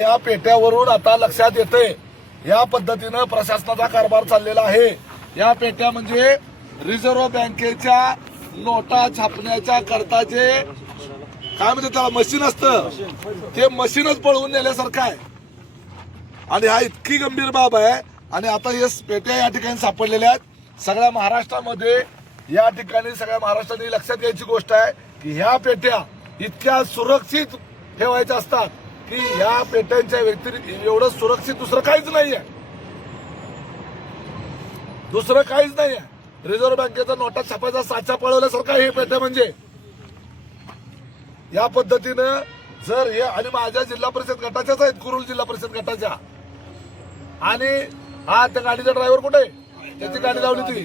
या पेट्यावरून आता लक्षात येते या पद्धतीनं प्रशासनाचा कारभार चाललेला आहे या पेट्या म्हणजे रिझर्व्ह बँकेच्या नोटा छापण्याच्या करता जे काय म्हणते त्याला मशीन असतं ते मशीनच पळवून नेल्यासारखं आहे आणि हा इतकी गंभीर बाब आहे आणि आता हे पेट्या या ठिकाणी सापडलेल्या आहेत सगळ्या महाराष्ट्रामध्ये या ठिकाणी सगळ्या महाराष्ट्राने लक्षात घ्यायची गोष्ट आहे की ह्या पेट्या इतक्या सुरक्षित ठेवायच्या असतात की ह्या पेट्यांच्या व्यतिरिक्त एवढं सुरक्षित दुसरं काहीच नाही आहे दुसरं काहीच नाही आहे रिझर्व्ह बँकेचा नोटा छापायचा साचा पळवल्यासारखा हे पेट्या म्हणजे या पद्धतीनं जर हे आणि माझ्या जिल्हा परिषद गटाच्याच आहेत कुरुल जिल्हा परिषद गटाच्या आणि हा त्या गाडीचा ड्रायव्हर कुठे त्याची गाडी लावली ती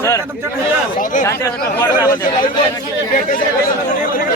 सर